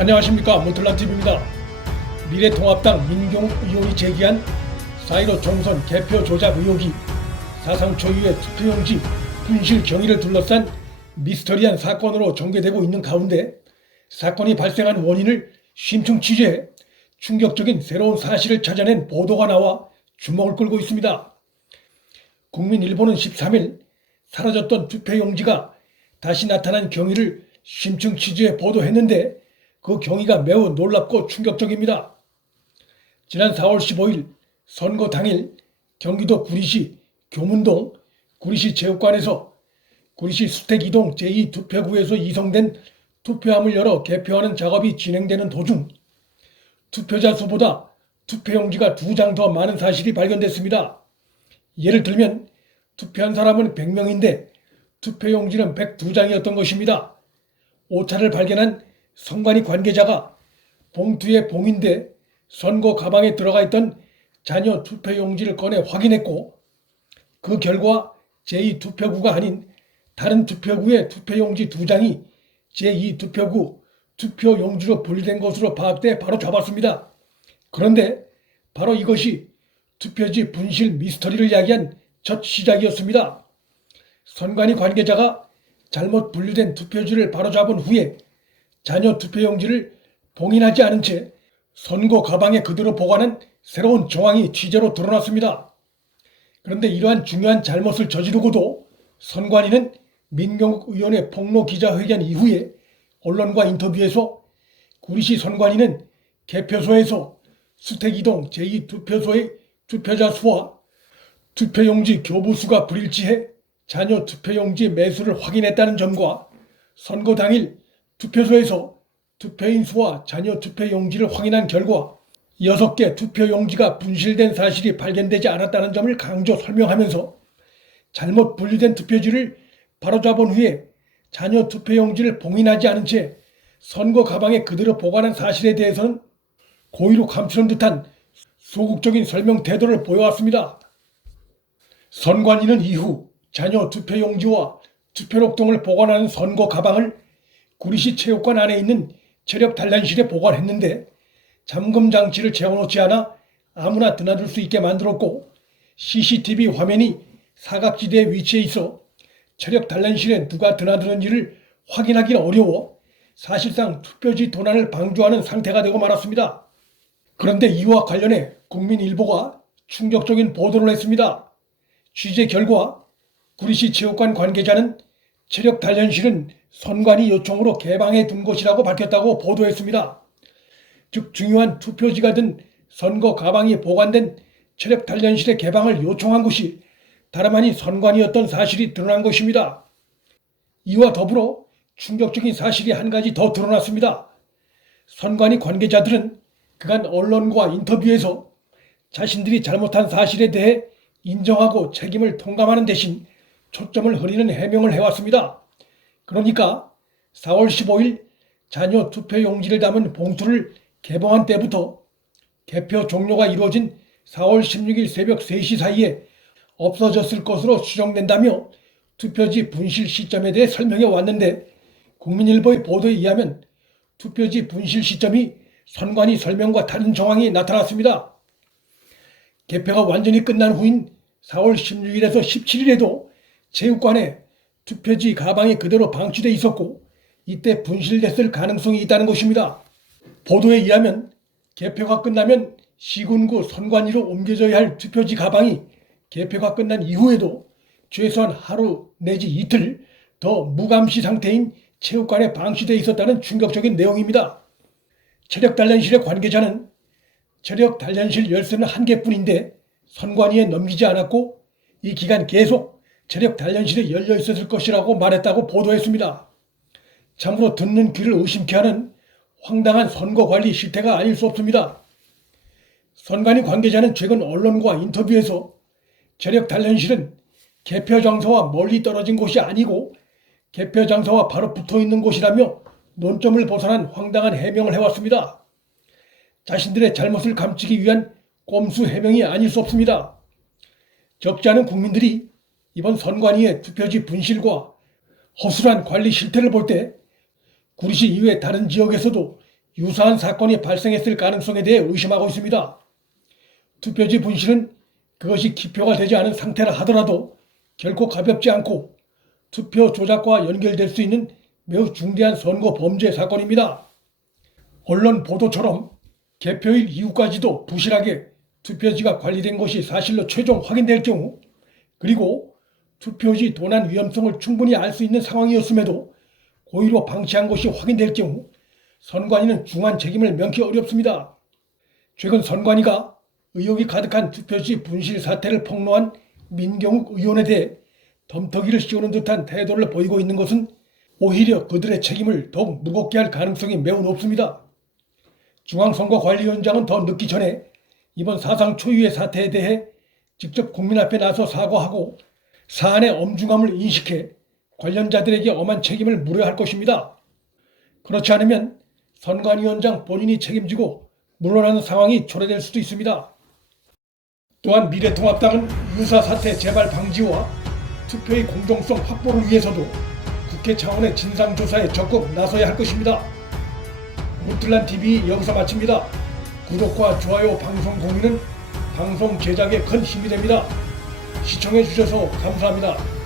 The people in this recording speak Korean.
안녕하십니까 모틀란TV입니다. 미래통합당 민경욱 의원이 제기한 4.15 총선 개표 조작 의혹이 사상 초유의 투표용지 분실 경위를 둘러싼 미스터리한 사건으로 전개되고 있는 가운데 사건이 발생한 원인을 심층 취재해 충격적인 새로운 사실을 찾아낸 보도가 나와 주목을 끌고 있습니다. 국민일보는 13일 사라졌던 투표용지가 다시 나타난 경위를 심층 취재해 보도했는데 그 경위가 매우 놀랍고 충격적입니다. 지난 4월 15일 선거 당일 경기도 구리시 교문동 구리시 체육관에서 구리시 수택 이동 제2 투표구에서 이송된 투표함을 열어 개표하는 작업이 진행되는 도중 투표자 수보다 투표용지가 두 장 더 많은 사실이 발견됐습니다. 예를 들면 투표한 사람은 100명인데 투표용지는 102장이었던 것입니다. 오차를 발견한 선관위 관계자가 봉투에 봉인돼 선거 가방에 들어가 있던 자녀 투표 용지를 꺼내 확인했고 그 결과 제2투표구가 아닌 다른 투표구의 투표용지 두 장이 제2투표구 투표용지로 분리된 것으로 파악돼 바로 잡았습니다. 그런데 바로 이것이 투표지 분실 미스터리를 야기한 첫 시작이었습니다. 선관위 관계자가 잘못 분류된 투표지를 바로잡은 후에 자녀 투표용지를 봉인하지 않은 채 선거 가방에 그대로 보관한 새로운 정황이 취재로 드러났습니다. 그런데 이러한 중요한 잘못을 저지르고도 선관위는 민경욱 의원의 폭로 기자회견 이후에 언론과 인터뷰에서 구리시 선관위는 개표소에서 수택이동 제2투표소의 투표자 수와 투표용지 교부수가 불일치해 자녀 투표용지 매수를 확인했다는 점과 선거 당일 투표소에서 투표인 수와 자녀 투표 용지를 확인한 결과 6개 투표 용지가 분실된 사실이 발견되지 않았다는 점을 강조 설명하면서 잘못 분류된 투표지를 바로잡은 후에 자녀 투표 용지를 봉인하지 않은 채 선거 가방에 그대로 보관한 사실에 대해서는 고의로 감추는 듯한 소극적인 설명 태도를 보여왔습니다. 선관위는 이후 자녀 투표 용지와 투표록 등을 보관하는 선거 가방을 구리시 체육관 안에 있는 체력 단련실에 보관했는데 잠금 장치를 채워놓지 않아 아무나 드나들 수 있게 만들었고 CCTV 화면이 사각지대에 위치해 있어 체력 단련실에 누가 드나드는지를 확인하기 어려워 사실상 투표지 도난을 방조하는 상태가 되고 말았습니다. 그런데 이와 관련해 국민일보가 충격적인 보도를 했습니다. 취재 결과 구리시 체육관 관계자는 체력 단련실은 선관위 요청으로 개방해 둔 것이라고 밝혔다고 보도했습니다. 즉 중요한 투표지가 든 선거 가방이 보관된 체력 단련실의 개방을 요청한 것이 다름 아닌 선관위였던 사실이 드러난 것입니다. 이와 더불어 충격적인 사실이 한 가지 더 드러났습니다. 선관위 관계자들은 그간 언론과 인터뷰에서 자신들이 잘못한 사실에 대해 인정하고 책임을 통감하는 대신 초점을 흐리는 해명을 해왔습니다. 그러니까 4월 15일 자녀 투표 용지를 담은 봉투를 개봉한 때부터 개표 종료가 이루어진 4월 16일 새벽 3시 사이에 없어졌을 것으로 추정된다며 투표지 분실 시점에 대해 설명해 왔는데 국민일보의 보도에 의하면 투표지 분실 시점이 선관위 설명과 다른 정황이 나타났습니다. 개표가 완전히 끝난 후인 4월 16일에서 17일에도 체육관에 투표지 가방이 그대로 방치돼 있었고 이때 분실됐을 가능성이 있다는 것입니다. 보도에 의하면 개표가 끝나면 시군구 선관위로 옮겨져야 할 투표지 가방이 개표가 끝난 이후에도 최소한 하루 내지 이틀 더 무감시 상태인 체육관에 방치돼 있었다는 충격적인 내용입니다. 체력 단련실의 관계자는 체력 단련실 열쇠는 한 개뿐인데 선관위에 넘기지 않았고 이 기간 계속 체력 단련실에 열려 있었을 것이라고 말했다고 보도했습니다. 참으로 듣는 귀를 의심케 하는 황당한 선거 관리 실태가 아닐 수 없습니다. 선관위 관계자는 최근 언론과 인터뷰에서 체력 단련실은 개표 장소와 멀리 떨어진 곳이 아니고 개표 장소와 바로 붙어 있는 곳이라며 논점을 벗어난 황당한 해명을 해왔습니다. 자신들의 잘못을 감추기 위한 꼼수 해명이 아닐 수 없습니다. 적지 않은 국민들이 이번 선관위의 투표지 분실과 허술한 관리 실태를 볼 때 구리시 이외 다른 지역에서도 유사한 사건이 발생했을 가능성에 대해 의심하고 있습니다. 투표지 분실은 그것이 기표가 되지 않은 상태라 하더라도 결코 가볍지 않고 투표 조작과 연결될 수 있는 매우 중대한 선거 범죄 사건입니다. 언론 보도처럼 개표일 이후까지도 부실하게 투표지가 관리된 것이 사실로 최종 확인될 경우 그리고 투표지 도난 위험성을 충분히 알 수 있는 상황이었음에도 고의로 방치한 것이 확인될 경우 선관위는 중한 책임을 명키 어렵습니다. 최근 선관위가 의혹이 가득한 투표지 분실 사태를 폭로한 민경욱 의원에 대해 덤터기를 씌우는 듯한 태도를 보이고 있는 것은 오히려 그들의 책임을 더욱 무겁게 할 가능성이 매우 높습니다. 중앙선거관리위원장은 더 늦기 전에 이번 사상 초유의 사태에 대해 직접 국민 앞에 나서 사과하고 사안의 엄중함을 인식해 관련자들에게 엄한 책임을 물어야 할 것입니다. 그렇지 않으면 선관위원장 본인이 책임지고 물러나는 상황이 초래될 수도 있습니다. 또한 미래통합당은 유사 사태 재발 방지와 투표의 공정성 확보를 위해서도 국회 차원의 진상조사에 적극 나서야 할 것입니다. 무틀란 TV 여기서 마칩니다. 구독과 좋아요 방송 공유는 방송 제작에 큰 힘이 됩니다. 시청해 주셔서 감사합니다.